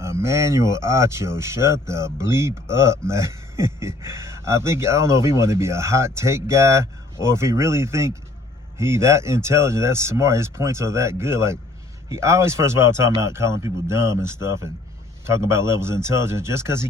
Emanuel Acho, shut the bleep up, man. I don't know if he want to be a hot take guy or if he really think he that intelligent, that smart, his points are that good. Like, he always, first of all, talking about calling people dumb and stuff and talking about levels of intelligence just because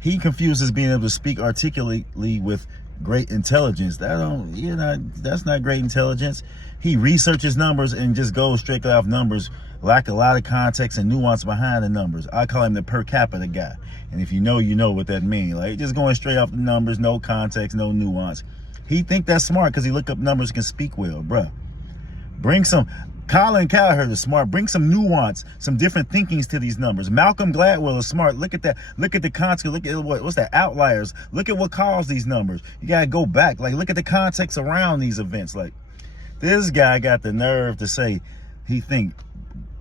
he confuses being able to speak articulately with great intelligence. That's not great intelligence. He researches numbers and just goes straight off numbers, lack a lot of context and nuance behind the numbers. I call him the per capita guy. And if you know what that means. Like, just going straight off the numbers, no context, no nuance. He think that's smart because he look up numbers, can speak well, bruh. Bring some, Colin Cowherd is smart. Bring some nuance, some different thinkings to these numbers. Malcolm Gladwell is smart. Look at that. Look at the context. Look at what's that? Outliers. Look at what caused these numbers. You got to go back. Like, look at the context around these events. Like, this guy got the nerve to say he think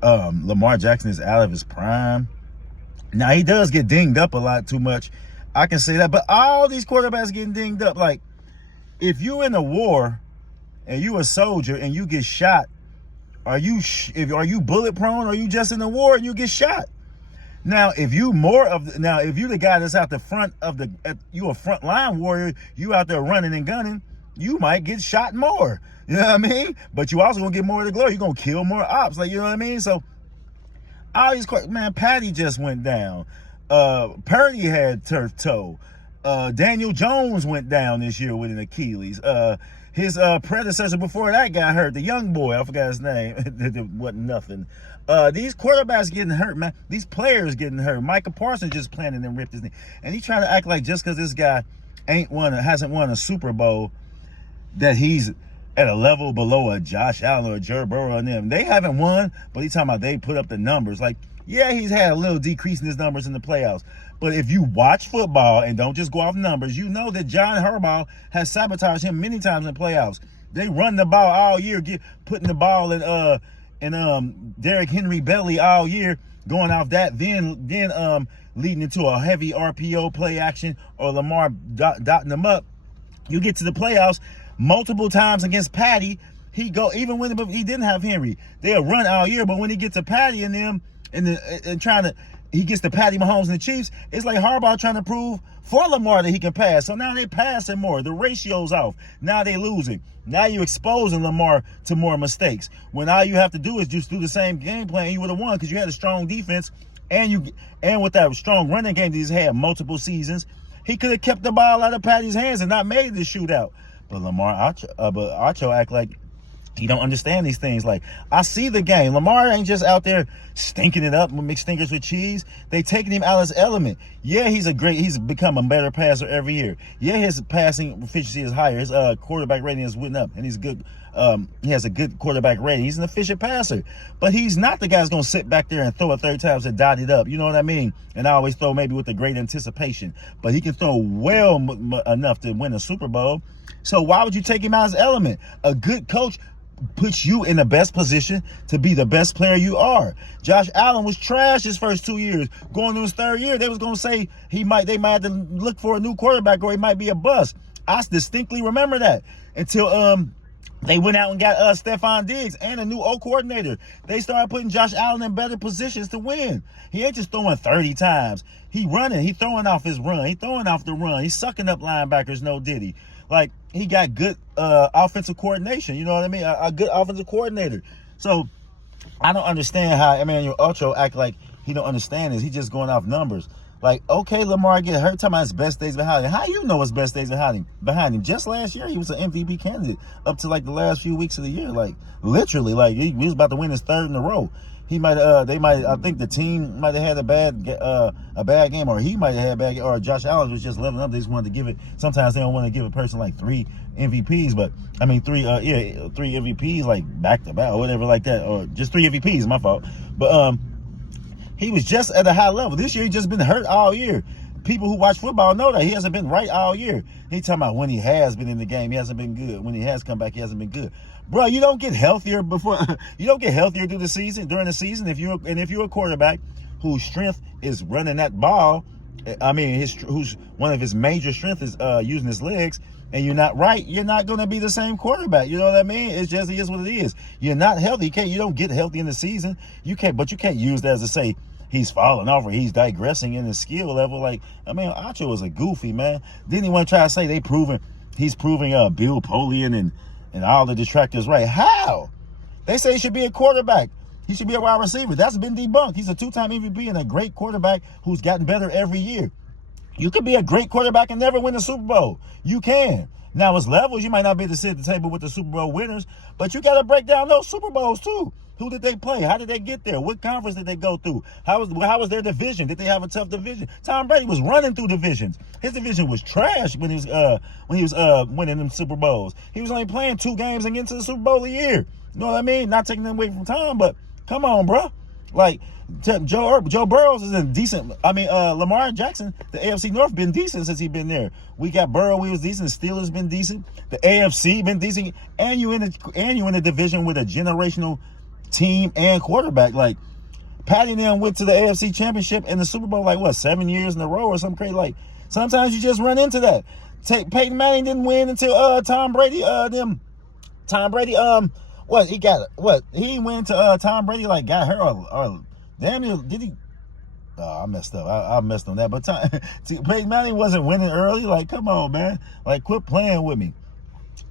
Lamar Jackson is out of his prime. Now, he does get dinged up a lot too much. I can say that. But all these quarterbacks getting dinged up. Like, if you in a war and you a soldier and you get shot, are you bullet prone, or are you just in the war and you get shot? Now, if you the guy that's out the front of you a front line warrior, you out there running and gunning, you might get shot more. You know what I mean? But you also gonna get more of the glory. You're gonna kill more ops. Like, you know what I mean? So all these, man, Patty just went down. Purdy had turf toe. Daniel Jones went down this year with an Achilles. His predecessor before that got hurt, the young boy, I forgot his name. It wasn't nothing. These quarterbacks getting hurt, man. These players getting hurt. Micah Parsons just planted and ripped his knee. And he's trying to act like just because this guy hasn't won a Super Bowl, that he's at a level below a Josh Allen or a Joe Burrow and them. They haven't won, but he's talking about they put up the numbers. Like, yeah, he's had a little decrease in his numbers in the playoffs. But if you watch football and don't just go off numbers, you know that John Harbaugh has sabotaged him many times in playoffs. They run the ball all year, putting the ball in Derrick Henry belly all year, going off that, then leading into a heavy RPO play action or Lamar dotting them up. You get to the playoffs multiple times against Patty. Even when he didn't have Henry, they'll run all year. But when he gets to Patty and them he gets to Patty Mahomes and the Chiefs, it's like Harbaugh trying to prove for Lamar that he can pass. So now they passing more. The ratio's off. Now they losing. Now you're exposing Lamar to more mistakes. When all you have to do is just do the same game plan, you would have won because you had a strong defense and with that strong running game that he's had multiple seasons, he could have kept the ball out of Patty's hands and not made the shootout. But Acho act like he don't understand these things. Like, I see the game. Lamar ain't just out there stinking it up with mixed stinkers with cheese. They taking him out of his element. Yeah, he's become a better passer every year. Yeah, his passing efficiency is higher. His quarterback rating is went up, and he's good. He has a good quarterback rating. He's an efficient passer. But he's not the guy that's going to sit back there and throw it 30 times and dot it up. You know what I mean? And I always throw maybe with a great anticipation. But he can throw well enough to win a Super Bowl. So why would you take him out of his element? A good coach puts you in the best position to be the best player you are. Josh Allen was trash his first 2 years. Going to his third year, they was going to say they might have to look for a new quarterback or he might be a bust. I distinctly remember that until they went out and got Stephon Diggs and a new O coordinator. They started putting Josh Allen in better positions to win. He ain't just throwing 30 times. He running. He throwing off his run. He throwing off the run. He's sucking up linebackers, no diddy. Like, he got good offensive coordination. You know what I mean? A good offensive coordinator. So, I don't understand how Emanuel Acho act like he don't understand this. He just going off numbers. Like, okay, Lamar get hurt. Talking about his best days behind him. How you know his best days behind him? Just last year, he was an MVP candidate up to, like, the last few weeks of the year. Like, literally, like, he was about to win his third in a row. I think the team might have had a bad game, or he might have had a bad game, or Josh Allen was just leveling up. They just wanted to give it. Sometimes they don't want to give a person like 3 MVPs, but I mean 3 MVPs like back to back or whatever like that, or just 3 MVPs. My fault, but he was just at a high level. This year he just been hurt all year. People who watch football know that he hasn't been right all year. He talking about when he has been in the game, he hasn't been good. When he has come back, he hasn't been good. Bro, you don't get healthier during the season if you're a quarterback whose strength is running that ball. I mean, who's one of his major strengths is using his legs, and you're not right, you're not going to be the same quarterback. You know what I mean? It is what it is. You're not healthy. You don't get healthy in the season. But you can't use that as to say he's falling off or he's digressing in his skill level. Like, Emanuel Acho was a goofy, man. Didn't anyone try to say he's proving Bill Polian and all the detractors right? How? They say he should be a quarterback. He should be a wide receiver. That's been debunked. He's a 2-time MVP and a great quarterback who's gotten better every year. You could be a great quarterback and never win a Super Bowl. You can. Now, as levels, you might not be able to sit at the table with the Super Bowl winners, but you got to break down those Super Bowls too. Who did they play? How did they get there? What conference did they go through? How was their division? Did they have a tough division? Tom Brady was running through divisions. His division was trash when he was winning them Super Bowls. He was only playing 2 games and getting to the Super Bowl a year. You know what I mean? Not taking them away from Tom, but come on, bro. Like, Joe Burrows is in decent. Lamar Jackson, the AFC North, been decent since he been there. We got Burrow, he was decent. Steelers been decent. The AFC been decent. And you in a division with a generational team and quarterback. Like, Patty and them went to the AFC Championship and the Super Bowl like what, 7 years in a row or something crazy. Like, sometimes you just run into that. Peyton Manning didn't win until Tom Brady he went to Tom Brady, like, got her or damn near, did he? Oh, I messed up. I messed on that. But Peyton Manning wasn't winning early. Like, come on, man. Like, quit playing with me.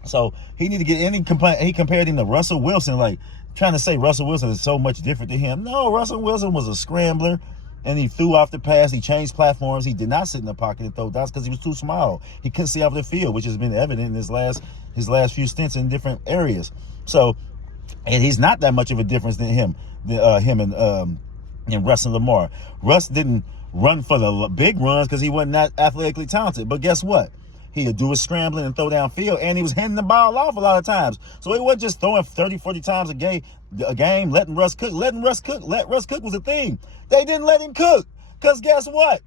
So he need to get any complaint. He compared him to Russell Wilson, like trying to say Russell Wilson is so much different than him. No, Russell Wilson was a scrambler, and he threw off the pass. He changed platforms. He did not sit in the pocket and throw dots because he was too small. He couldn't see off the field, which has been evident in his last few stints in different areas. So, and he's not that much of a difference than him and Russ and Lamar. Russ didn't run for the big runs because he wasn't that athletically talented. But guess what? He would do his scrambling and throw downfield, and he was handing the ball off a lot of times. So he wasn't just throwing 30, 40 times a game, letting Russ cook. Let Russ cook was a thing. They didn't let him cook because guess what?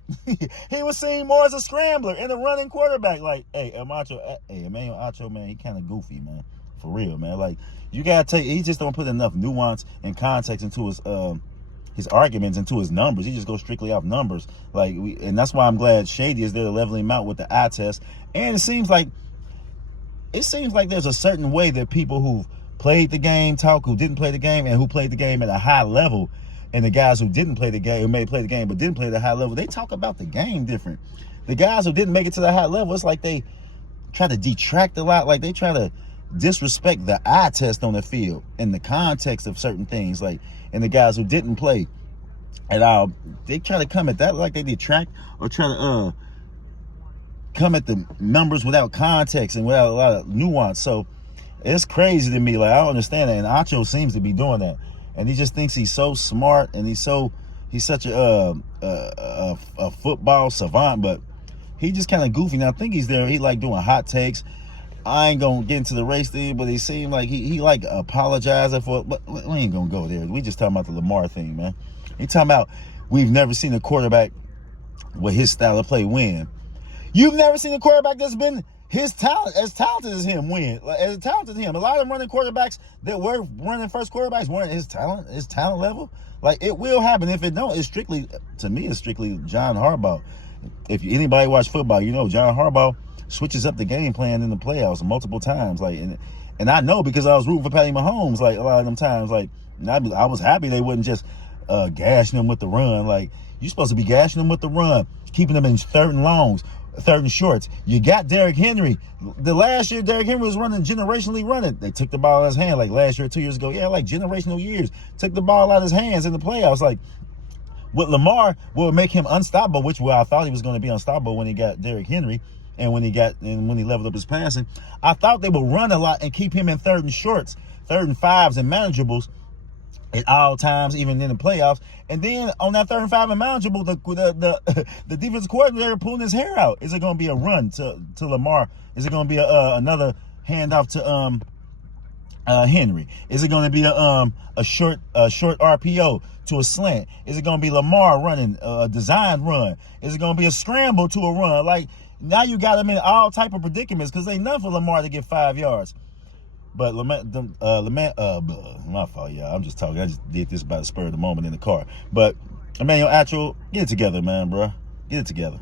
He was seen more as a scrambler and a running quarterback. Like, Emanuel Acho, man, he kind of goofy, man. For real, man. Like, you got to he just don't put enough nuance and context into his arguments, into his numbers. He just goes strictly off numbers. And that's why I'm glad Shady is there to level him out with the eye test. And it seems like there's a certain way that people who've played the game talk, who didn't play the game, and who played the game at a high level, and the guys who didn't play the game, who may play the game but didn't play at a high level, they talk about the game different. The guys who didn't make it to the high level, it's like they try to detract a lot, like they try to disrespect the eye test on the field and the context of certain things. Like, and the guys who didn't play at all, they try to come at that like they detract or try to come at the numbers without context and without a lot of nuance. So it's crazy to me. Like, I don't understand that. And Acho seems to be doing that. And he just thinks he's so smart and he's such a football savant, but he just kind of goofy. Now I think he's there. He like doing hot takes. I ain't gonna get into the race thing, but he seemed like he like apologizing for it. But we ain't gonna go there. We just talking about the Lamar thing, man. He talking about we've never seen a quarterback with his style of play win. You've never seen a quarterback that's been as talented as him win. As talented as him. A lot of running quarterbacks that were running first quarterbacks weren't his talent level. Like, it will happen. If it don't, it's strictly John Harbaugh. If anybody watch football, you know John Harbaugh switches up the game plan in the playoffs multiple times. Like, and I know because I was rooting for Patty Mahomes like a lot of them times. Like, I was happy they wouldn't just gashing them with the run. Like, you're supposed to be gashing them with the run, keeping them in third and shorts. You got Derrick Henry. The last year Derrick Henry was generationally running. They took the ball out of his hand like last year, 2 years ago. Yeah, like generational years. Took the ball out of his hands in the playoffs. Like, with Lamar will make him unstoppable, which I thought he was going to be unstoppable when he got Derrick Henry. And when he leveled up his passing, I thought they would run a lot and keep him in third and shorts, third and fives and manageables at all times, even in the playoffs. And then on that third and five and manageable, the defensive coordinator pulling his hair out. Is it going to be a run to Lamar? Is it going to be another handoff to Henry? Is it going to be a short RPO to a slant? Is it going to be Lamar running a designed run? Is it going to be a scramble to a run? Like, now you got him in all type of predicaments because ain't nothing for Lamar to get 5 yards. But my fault, y'all. I'm just talking. I just did this by the spur of the moment in the car. But Emanuel Acho, get it together, man, bro. Get it together.